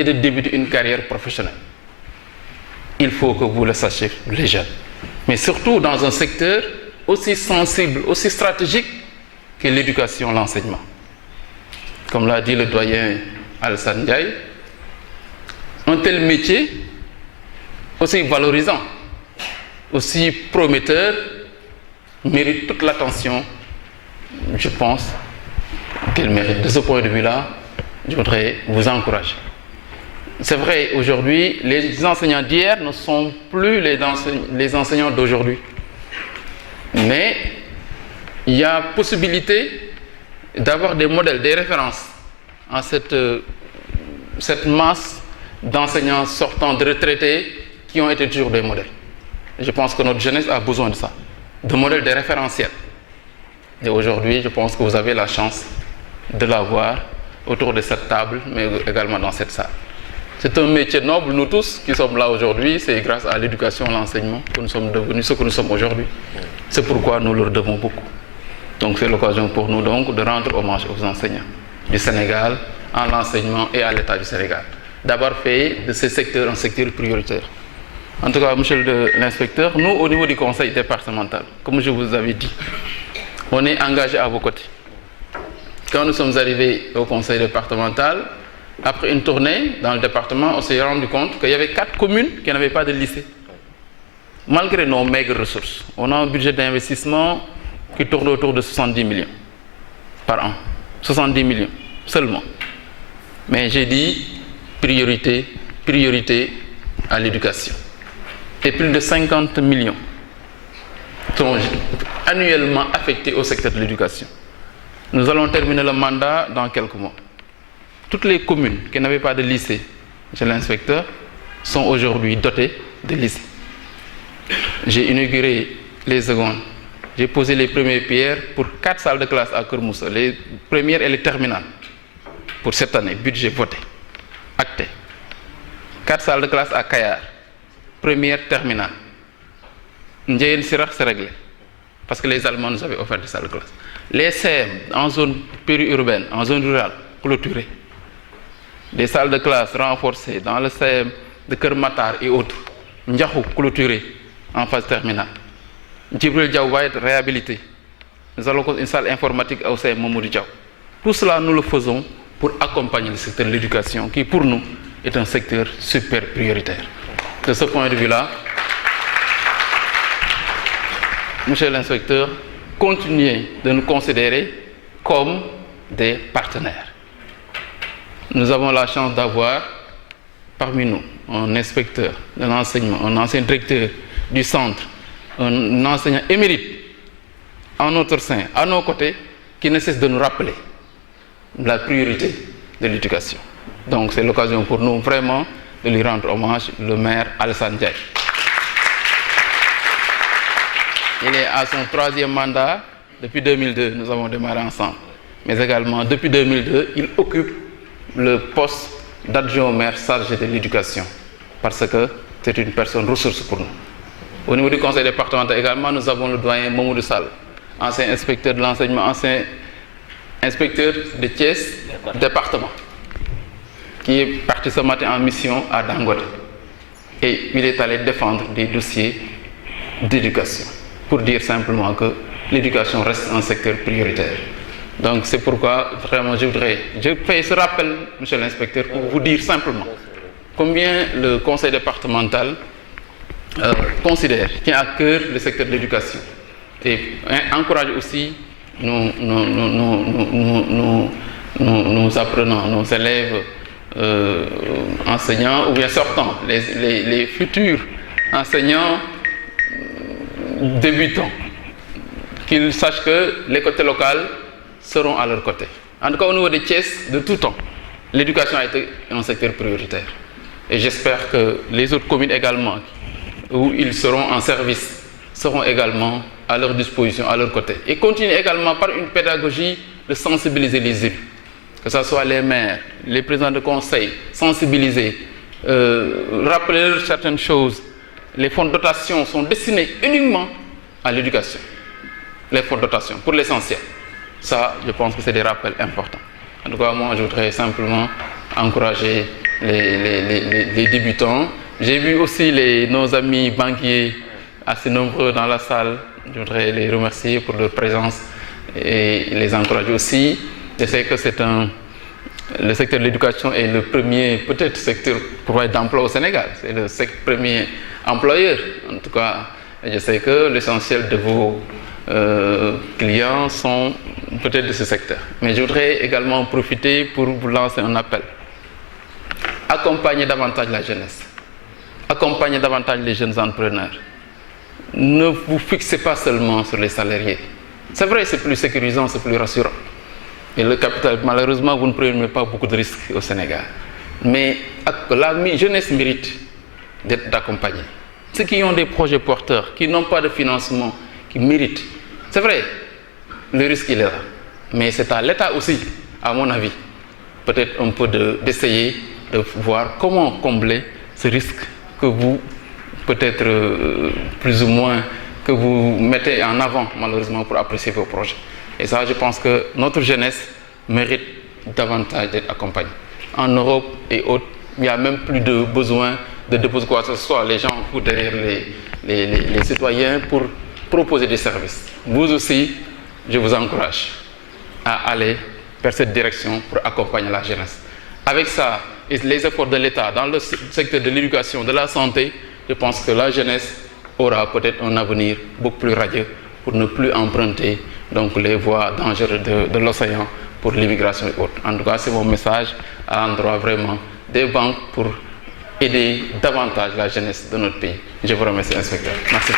et de débuter une carrière professionnelle. Il faut que vous le sachiez, les jeunes. Mais surtout dans un secteur aussi sensible, aussi stratégique que l'éducation, l'enseignement. Comme l'a dit le doyen Alassane Ndiaye, un tel métier, aussi valorisant, aussi prometteur, mérite toute l'attention, je pense, qu'il mérite. De ce point de vue-là, je voudrais vous encourager. C'est vrai, aujourd'hui, les enseignants d'hier ne sont plus les enseignants d'aujourd'hui. Mais il y a possibilité d'avoir des modèles, des références en cette masse d'enseignants sortant de retraités qui ont été toujours des modèles. Je pense que notre jeunesse a besoin de ça, de modèles, de référentiels. Et aujourd'hui, je pense que vous avez la chance de l'avoir autour de cette table, mais également dans cette salle. C'est un métier noble, nous tous qui sommes là aujourd'hui, c'est grâce à l'éducation, l'enseignement que nous sommes devenus ce que nous sommes aujourd'hui. C'est pourquoi nous leur devons beaucoup. Donc c'est l'occasion pour nous donc de rendre hommage aux enseignants du Sénégal, en l'enseignement et à l'État du Sénégal. D'avoir fait de ce secteur un secteur prioritaire. En tout cas, monsieur l'inspecteur, nous au niveau du conseil départemental, comme je vous avais dit, on est engagé à vos côtés. Quand nous sommes arrivés au conseil départemental, après une tournée dans le département, on s'est rendu compte qu'il y avait 4 communes qui n'avaient pas de lycée. Malgré nos maigres ressources, on a un budget d'investissement qui tourne autour de 70 millions par an. 70 millions seulement. Mais j'ai dit priorité, priorité à l'éducation. Et plus de 50 millions sont annuellement affectés au secteur de l'éducation. Nous allons terminer le mandat dans quelques mois. Toutes les communes qui n'avaient pas de lycée, chez l'inspecteur, sont aujourd'hui dotées de lycées. J'ai inauguré les secondes. J'ai posé les premières pierres pour 4 salles de classe à Kermoussa, les premières et les terminales. Pour cette année, budget voté, acté. 4 salles de classe à Kayar, première terminale. Ndjeyen Sirak, c'est réglé. Parce que les Allemands nous avaient offert des salles de classe. Les CM en zone périurbaine, en zone rurale, clôturées. Des salles de classe renforcées dans le CM de Kermatar et autres. Ndiakhou clôturé en phase terminale. Djibril Diaw va être réhabilité. Nous allons construire une salle informatique au CM Mamoudou Diaw. Tout cela, nous le faisons pour accompagner le secteur de l'éducation qui, pour nous, est un secteur super prioritaire. De ce point de vue-là, monsieur l'inspecteur, continuez de nous considérer comme des partenaires. Nous avons la chance d'avoir parmi nous un inspecteur de l'enseignement, un ancien directeur du centre, un enseignant émérite en notre sein, à nos côtés, qui ne cesse de nous rappeler la priorité de l'éducation. Donc c'est l'occasion pour nous vraiment de lui rendre hommage, le maire Alassane Ndiaye. Il est à son 3e mandat. Depuis 2002, nous avons démarré ensemble. Mais également, depuis 2002, il occupe le poste d'adjoint au maire chargé de l'éducation. Parce que c'est une personne ressource pour nous. Au niveau du conseil départemental également, nous avons le doyen Mamoudou Sall, ancien inspecteur de l'enseignement, ancien inspecteur de Thiès, département, qui est parti ce matin en mission à Dangote. Et il est allé défendre des dossiers d'éducation, pour dire simplement que l'éducation reste un secteur prioritaire. Donc c'est pourquoi vraiment je fais ce rappel, monsieur l'inspecteur, pour vous dire simplement combien le conseil départemental tient à cœur le secteur de l'éducation et encourage aussi nos apprenants, nos élèves enseignants ou bien sortants, les futurs enseignants débutants, qu'ils sachent que les côtés locaux seront à leur côté. En tout cas, au niveau des Thiès, de tout temps, l'éducation a été un secteur prioritaire. Et j'espère que les autres communes également, où ils seront en service, seront également à leur disposition, à leur côté. Et continuer également par une pédagogie de sensibiliser les élus, que ce soit les maires, les présidents de conseil, sensibiliser, rappeler certaines choses. Les fonds de dotation sont destinés uniquement à l'éducation. Les fonds de dotation, pour l'essentiel. Ça, je pense que c'est des rappels importants. En tout cas, moi, je voudrais simplement encourager les débutants. J'ai vu aussi nos amis banquiers assez nombreux dans la salle. Je voudrais les remercier pour leur présence et les encourager aussi. Je sais que le secteur de l'éducation est le premier, peut-être, secteur d'emploi au Sénégal. C'est le premier employeur. En tout cas, je sais que l'essentiel de vos clients sont peut-être de ce secteur. Mais je voudrais également profiter pour vous lancer un appel. Accompagnez davantage la jeunesse. Accompagnez davantage les jeunes entrepreneurs. Ne vous fixez pas seulement sur les salariés. C'est vrai, c'est plus sécurisant, c'est plus rassurant. Et le capital, malheureusement, vous ne prenez pas beaucoup de risques au Sénégal. Mais la jeunesse mérite d'être accompagnée. Ceux qui ont des projets porteurs, qui n'ont pas de financement, qui méritent. C'est vrai, le risque il est là. Mais c'est à l'État aussi, à mon avis, peut-être un peu d'essayer de voir comment combler ce risque que vous, peut-être plus ou moins, que vous mettez en avant, malheureusement, pour apprécier vos projets. Et ça, je pense que notre jeunesse mérite davantage d'être accompagnée. En Europe et autres, il n'y a même plus de besoin de déposer quoi que ce soit. Les gens courent derrière les citoyens pour proposer des services. Vous aussi, je vous encourage à aller vers cette direction pour accompagner la jeunesse. Avec ça, et les efforts de l'État dans le secteur de l'éducation, de la santé, je pense que la jeunesse aura peut-être un avenir beaucoup plus radieux pour ne plus emprunter donc, les voies dangereuses de l'océan pour l'immigration et autres. En tout cas, c'est mon message à l'endroit vraiment des banques pour aider davantage la jeunesse de notre pays. Je vous remercie, inspecteur. Merci.